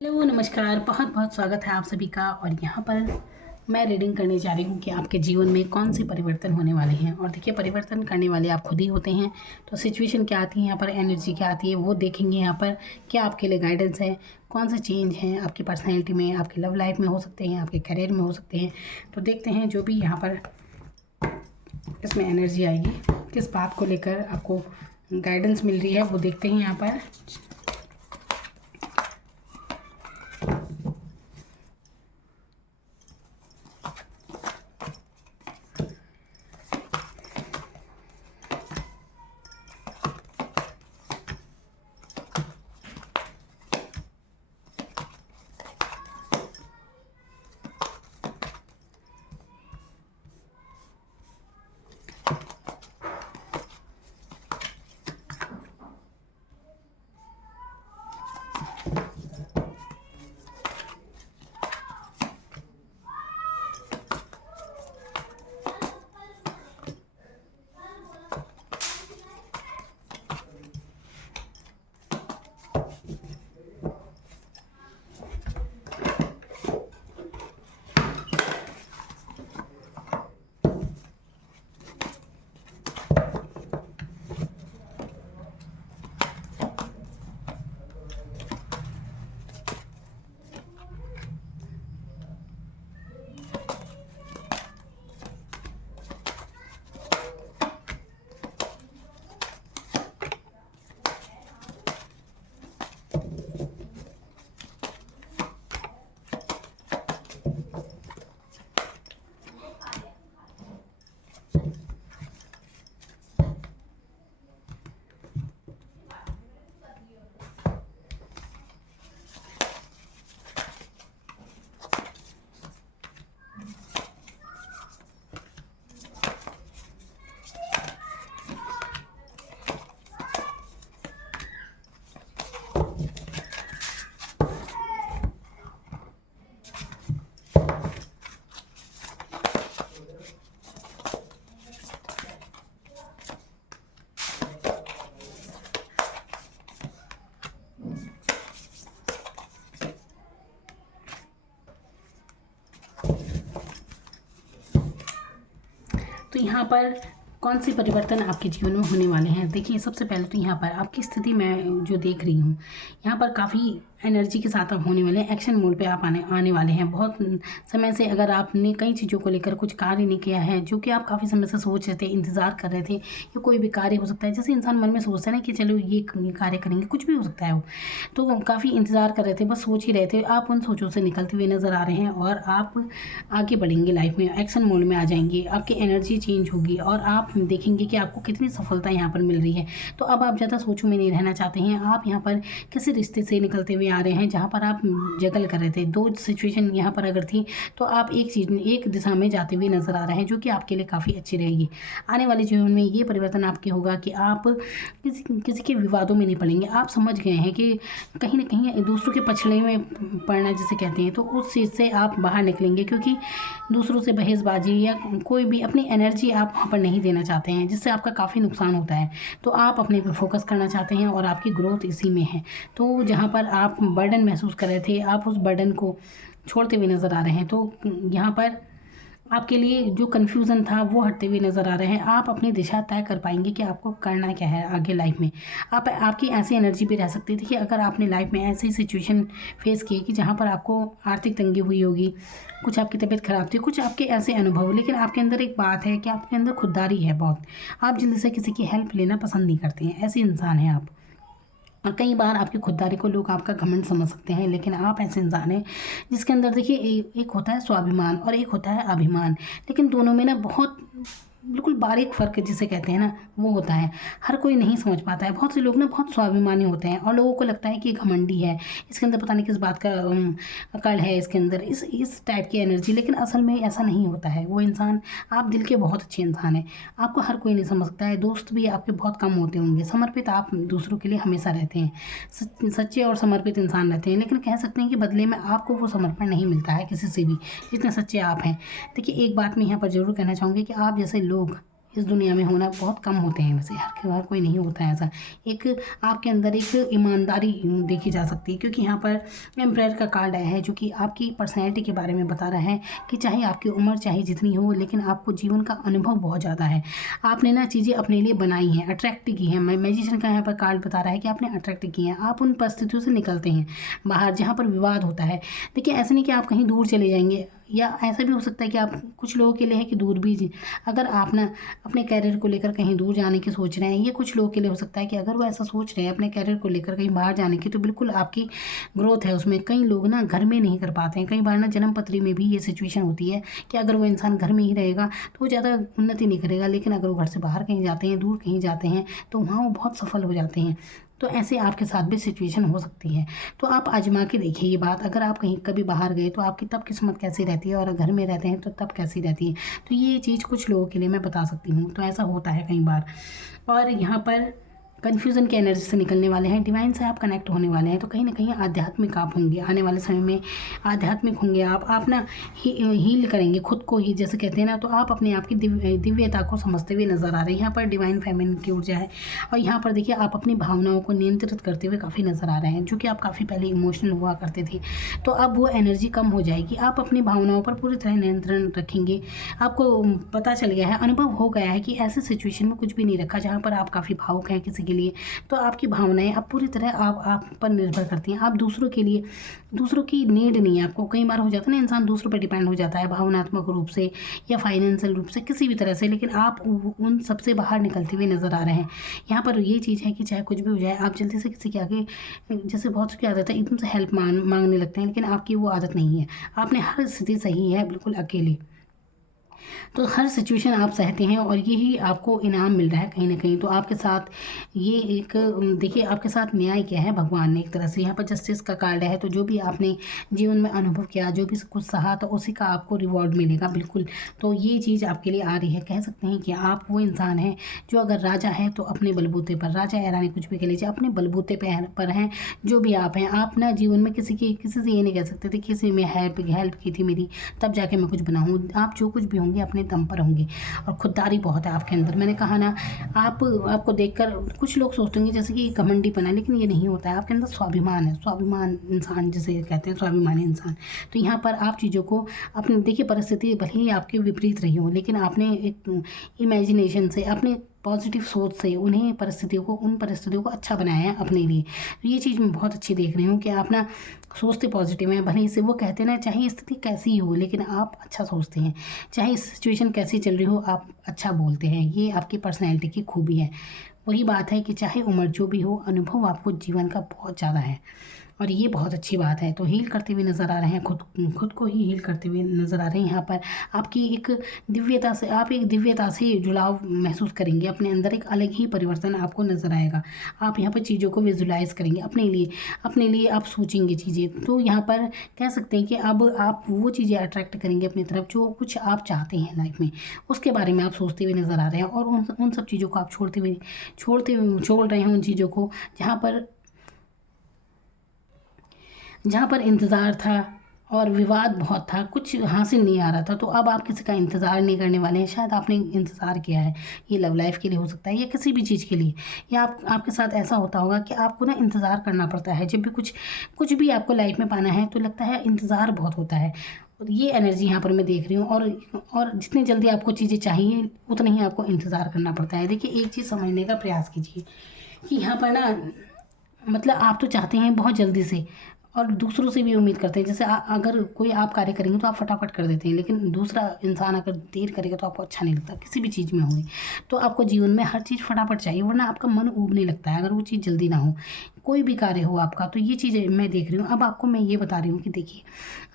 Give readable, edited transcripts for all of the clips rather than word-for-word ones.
Hello नमस्कार, बहुत बहुत स्वागत है आप सभी का। और यहाँ पर मैं रीडिंग करने जा रही हूँ कि आपके जीवन में कौन से परिवर्तन होने वाले हैं। और देखिए, परिवर्तन करने वाले आप खुद ही होते हैं। तो सिचुएशन क्या आती है यहाँ पर, एनर्जी क्या आती है, वो देखेंगे यहाँ पर। क्या आपके लिए गाइडेंस है, कौन से चेंज हैं आपकी पर्सनैलिटी में, आपकी लव लाइफ में हो सकते हैं, आपके करियर में हो सकते हैं। तो देखते हैं जो भी यहाँ पर इसमें एनर्जी आएगी, किस बात को लेकर आपको गाइडेंस मिल रही है, वो देखते हैं यहाँ पर। तो यहाँ पर कौन से परिवर्तन आपके जीवन में होने वाले हैं। देखिए, सबसे पहले तो यहाँ पर आपकी स्थिति मैं जो देख रही हूँ, यहाँ पर काफ़ी एनर्जी के साथ आप होने वाले हैं। एक्शन मोड पे आप आने वाले हैं। बहुत समय से अगर आपने कई चीज़ों को लेकर कुछ कार्य नहीं किया है, जो कि आप काफ़ी समय से सोच रहे थे, इंतज़ार कर रहे थे कि कोई भी कार्य हो सकता है। जैसे इंसान मन में सोचता है ना कि चलो ये कार्य करेंगे, कुछ भी हो सकता है वो। तो काफ़ी इंतज़ार कर रहे थे, बस सोच ही रहे थे। आप उन सोचों से निकलते हुए नज़र आ रहे हैं और आप आगे बढ़ेंगे लाइफ में, एक्शन मोड में आ जाएंगे। आपकी एनर्जी चेंज होगी और आप देखेंगे कि आपको कितनी सफलता यहाँ पर मिल रही है। तो अब आप ज़्यादा सोचों में नहीं रहना चाहते हैं। आप यहाँ पर किसी रिश्ते से निकलते हुए आ रहे हैं जहाँ पर आप जगल कर रहे थे। दो सिचुएशन यहाँ पर अगर थी, तो आप एक दिशा में जाते हुए नजर आ रहे हैं, जो कि आपके लिए काफ़ी अच्छी रहेगी। आने वाले जीवन में ये परिवर्तन आपके होगा कि आप किसी के विवादों में नहीं पड़ेंगे। आप समझ गए हैं कि कहीं ना कहीं दूसरों के पछड़े में पड़ना जिसे कहते हैं, तो उस चीज़ से आप बाहर निकलेंगे। क्योंकि दूसरों से बहसबाजी या कोई भी अपनी एनर्जी आप वहाँ पर नहीं देना चाहते हैं, जिससे आपका काफ़ी नुकसान होता है। तो आप अपने पर फोकस करना चाहते हैं और आपकी ग्रोथ इसी में है। तो जहाँ पर आप बर्डन महसूस कर रहे थे, आप उस बर्डन को छोड़ते हुए नज़र आ रहे हैं। तो यहाँ पर आपके लिए जो कन्फ्यूज़न था वो हटते हुए नज़र आ रहे हैं। आप अपनी दिशा तय कर पाएंगे कि आपको करना क्या है आगे लाइफ में। आपकी ऐसी एनर्जी भी रह सकती थी कि अगर आपने लाइफ में ऐसी सिचुएशन फेस की कि जहाँ पर आपको आर्थिक तंगी हुई होगी, कुछ आपकी तबीयत ख़राब थी, कुछ आपके ऐसे अनुभव, लेकिन आपके अंदर एक बात है कि आपके अंदर खुददारी है बहुत। आप जल्दी से किसी की हेल्प लेना पसंद नहीं करते हैं, ऐसे इंसान हैं आप। और कई बार आपकी खुददारी को लोग आपका घमंड समझ सकते हैं, लेकिन आप ऐसे इंसान हैं जिसके अंदर देखिए एक होता है स्वाभिमान और एक होता है अभिमान। लेकिन दोनों में ना बहुत बिल्कुल बारीक फ़र्क जिसे कहते हैं ना, वो होता है। हर कोई नहीं समझ पाता है। बहुत से लोग ना बहुत स्वाभिमानी होते हैं और लोगों को लगता है कि ये घमंडी है, इसके अंदर पता नहीं किस बात का अकड़ है, इसके अंदर इस टाइप की एनर्जी। लेकिन असल में ऐसा नहीं होता है। वो इंसान, आप दिल के बहुत अच्छे इंसान हैं। आपको हर कोई नहीं समझ सकता है। दोस्त भी आपके बहुत कम होते होंगे। समर्पित आप दूसरों के लिए हमेशा रहते हैं, सच्चे और समर्पित इंसान रहते हैं। लेकिन कह सकते हैं कि बदले में आपको वो समर्पण नहीं मिलता है किसी से भी, जितने सच्चे आप हैं। देखिए, एक बात मैं यहाँ पर ज़रूर कहना चाहूँगी कि आप जैसे लोग इस दुनिया में होना बहुत कम होते हैं, वैसे हर कोई नहीं होता है ऐसा। एक आपके अंदर एक ईमानदारी देखी जा सकती है, क्योंकि यहाँ पर एम्पायर का कार्ड आया है जो कि आपकी पर्सनैलिटी के बारे में बता रहा है कि चाहे आपकी उम्र चाहे जितनी हो, लेकिन आपको जीवन का अनुभव बहुत ज़्यादा है। आपने ना चीज़ें अपने लिए बनाई हैं, अट्रैक्ट की हैं। मैजिशियन का यहाँ पर कार्ड बता रहा है कि आपने अट्रैक्ट की हैं। आप उन परिस्थितियों से निकलते हैं बाहर जहाँ पर विवाद होता है। देखिए ऐसा नहीं कि आप कहीं दूर चले जाएंगे, या ऐसा भी हो सकता है कि आप, कुछ लोगों के लिए है कि दूर भी अगर आप ना अपने कैरियर को लेकर कहीं दूर जाने की सोच रहे हैं, ये कुछ लोगों के लिए हो सकता है कि अगर वो ऐसा सोच रहे हैं अपने कैरियर को लेकर कहीं बाहर जाने की, तो बिल्कुल आपकी ग्रोथ है उसमें। कई लोग ना घर में नहीं कर पाते हैं, कई बार ना जन्म पत्री में भी ये सिचुएशन होती है कि अगर वो इंसान घर में ही रहेगा तो वो ज़्यादा उन्नति नहीं करेगा, लेकिन अगर वो घर से बाहर कहीं जाते हैं, दूर कहीं जाते हैं, तो वहाँ वो बहुत सफल हो जाते हैं। तो ऐसे आपके साथ भी सिचुएशन हो सकती है। तो आप आजमा के देखिए ये बात, अगर आप कहीं कभी बाहर गए तो आपकी तब किस्मत कैसी रहती है, और घर में रहते हैं तो तब कैसी रहती है। तो ये चीज़ कुछ लोगों के लिए मैं बता सकती हूँ। तो ऐसा होता है कई बार। और यहाँ पर कन्फ्यूज़न की एनर्जी से निकलने वाले हैं, डिवाइन से आप कनेक्ट होने वाले हैं। तो कहीं ना कहीं आध्यात्मिक आप होंगे आने वाले समय में, आध्यात्मिक होंगे आप ना हील करेंगे खुद को ही, जैसे कहते हैं ना। तो आप अपने आप की दिव्यता को समझते हुए नजर आ रहे हैं। यहाँ पर डिवाइन फेमिनिन की ऊर्जा है। और यहाँ पर देखिए आप अपनी भावनाओं को नियंत्रित करते हुए काफ़ी नजर आ रहे हैं, जो कि आप काफ़ी पहले इमोशनल हुआ करते थे। तो अब वो एनर्जी कम हो जाएगी, आप अपनी भावनाओं पर पूरी तरह नियंत्रण रखेंगे। आपको पता चल गया है, अनुभव हो गया है कि ऐसे सिचुएशन में कुछ भी नहीं रखा जहाँ पर आप काफ़ी भावुक हैं किसी के लिए। तो आपकी भावनाएं अब पूरी तरह आप पर निर्भर करती हैं। आप दूसरों के लिए, दूसरों की नीड नहीं है आपको। कई बार हो जाता है ना, इंसान दूसरों पर डिपेंड हो जाता है भावनात्मक रूप से या फाइनेंशियल रूप से, किसी भी तरह से, लेकिन आप उन सबसे बाहर निकलते हुए नज़र आ रहे हैं। यहाँ पर ये चीज़ है कि चाहे कुछ भी हो जाए, आप जल्दी से किसी के आगे, जैसे बहुत सी आदत है एकदम से हेल्प मांगने लगते हैं, लेकिन आपकी वो आदत नहीं है। आपने हर स्थिति सही है बिल्कुल अकेले, तो हर सिचुएशन आप सहते हैं, और यही आपको इनाम मिल रहा है कहीं ना कहीं। तो आपके साथ ये एक, देखिए आपके साथ न्याय किया है भगवान ने एक तरह से। यहाँ पर जस्टिस का कार्ड है। तो जो भी आपने जीवन में अनुभव किया, जो भी कुछ सहा, तो उसी का आपको रिवॉर्ड मिलेगा बिल्कुल। तो ये चीज़ आपके लिए आ रही है। कह सकते हैं कि आप वो इंसान हैं जो, अगर राजा है तो अपने बलबूते पर, राजा या रानी कुछ भी कह लीजिए, अपने बलबूते पर हैं। जो भी आप हैं, आप ना जीवन में किसी से ये नहीं कह सकते थे किसी में हेल्प की थी मेरी तब जाके मैं कुछ बनाऊँ। आप जो कुछ भी होंगे अपने दम पर होंगे, और खुददारी बहुत है आपके अंदर। मैंने कहा ना, आपको देखकर कुछ लोग सोचते होंगे जैसे कि घमंडीपन है, लेकिन ये नहीं होता है। आपके अंदर स्वाभिमान है, स्वाभिमान इंसान जिसे कहते हैं, स्वाभिमानी इंसान। तो यहाँ पर आप चीज़ों को अपने, देखिए परिस्थिति भले ही आपके विपरीत रही हो, लेकिन आपने एक इमेजिनेशन से, अपने पॉजिटिव सोच से उन परिस्थितियों को अच्छा बनाया है अपने लिए। तो ये चीज़ मैं बहुत अच्छी देख रही हूँ कि आप ना सोचते पॉजिटिव हैं। भले ही से वो कहते हैं ना, चाहे स्थिति कैसी ही हो, लेकिन आप अच्छा सोचते हैं। चाहे सिचुएशन कैसी चल रही हो, आप अच्छा बोलते हैं। ये आपकी पर्सनैलिटी की खूबी है। वही बात है कि चाहे उम्र जो भी हो, अनुभव आपको जीवन का बहुत ज़्यादा है, और ये बहुत अच्छी बात है। तो हील करते हुए नज़र आ रहे हैं, खुद को ही हील करते हुए नज़र आ रहे हैं। यहाँ पर आपकी एक दिव्यता से, आप एक दिव्यता से जुड़ाव महसूस करेंगे अपने अंदर। एक अलग ही परिवर्तन आपको नज़र आएगा। आप यहाँ पर चीज़ों को विजुलाइज करेंगे अपने लिए आप सोचेंगे चीज़ें। तो यहाँ पर कह सकते हैं कि अब आप वो चीज़ें अट्रैक्ट करेंगे अपनी तरफ जो कुछ आप चाहते हैं लाइफ में, उसके बारे में आप सोचते हुए नज़र आ रहे हैं। और उन सब चीज़ों को आप छोड़ रहे हैं, उन चीज़ों को जहाँ पर इंतज़ार था और विवाद बहुत था, कुछ हासिल नहीं आ रहा था। तो अब आप किसी का इंतज़ार नहीं करने वाले हैं। शायद आपने इंतज़ार किया है, ये लव लाइफ के लिए हो सकता है या किसी भी चीज़ के लिए, या आपके साथ ऐसा होता होगा कि आपको ना इंतज़ार करना पड़ता है। जब भी कुछ भी आपको लाइफ में पाना है, तो लगता है इंतज़ार बहुत होता है। और ये एनर्जी यहाँ पर मैं देख रही हूँ। और जितनी जल्दी आपको चीज़ें चाहिए, उतना ही आपको इंतज़ार करना पड़ता है। देखिए एक चीज़ समझने का प्रयास कीजिए कि यहाँ पर ना, मतलब आप तो चाहते हैं बहुत जल्दी से, और दूसरों से भी उम्मीद करते हैं। जैसे अगर कोई आप कार्य करेंगे तो आप फटाफट कर देते हैं, लेकिन दूसरा इंसान अगर देर करेगा तो आपको अच्छा नहीं लगता, किसी भी चीज़ में हुए। तो आपको जीवन में हर चीज़ फटाफट चाहिए, वरना आपका मन ऊबने लगता है अगर वो चीज़ जल्दी ना हो, कोई भी कार्य हो आपका। तो ये चीज़ मैं देख रही हूँ। अब आपको मैं ये बता रही हूँ कि देखिए,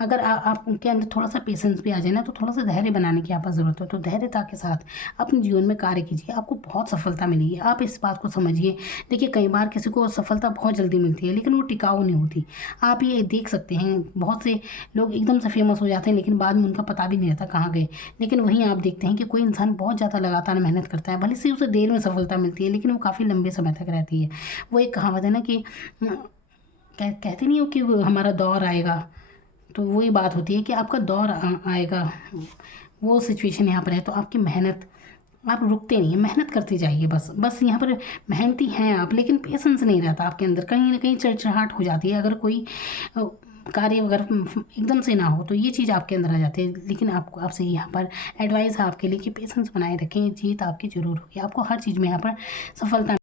अगर आपके अंदर थोड़ा सा पेशेंस भी आ जाए ना, तो थोड़ा सा धैर्य बनाने की आपको ज़रूरत है। तो धैर्यता के साथ अपने जीवन में कार्य कीजिए, आपको बहुत सफलता मिलेगी। आप इस बात को समझिए। देखिए कई बार किसी को सफलता बहुत जल्दी मिलती है, लेकिन वो टिकाऊ नहीं होती। आप ये देख सकते हैं, बहुत से लोग एकदम से फेमस हो जाते हैं, लेकिन बाद में उनका पता भी नहीं रहता कहाँ गए। लेकिन वहीं आप देखते हैं कि कोई इंसान बहुत ज़्यादा लगातार मेहनत करता है, भले से उसे देर में सफलता मिलती है, लेकिन वो काफ़ी लंबे समय तक रहती है। वो एक कहावत है ना कि कहते नहीं हो कि हमारा दौर आएगा, तो वही बात होती है कि आपका दौर आएगा। वो सिचुएशन यहाँ पर है। तो आपकी मेहनत आप रुकते नहीं हैं, मेहनत करते जाइए बस। बस यहाँ पर मेहनती हैं आप, लेकिन पेशेंस नहीं रहता आपके अंदर, कहीं न कहीं चिड़चिड़ाहट हो जाती है अगर कोई अ, कार्य अगर एकदम से ना हो तो ये चीज़ आपके अंदर आ जाती है। लेकिन आपको आपसे यहाँ पर एडवाइस है आपके लिए कि पेशेंस बनाए रखें, जीत आपकी ज़रूर होगी, आपको हर चीज़ में यहाँ पर सफलता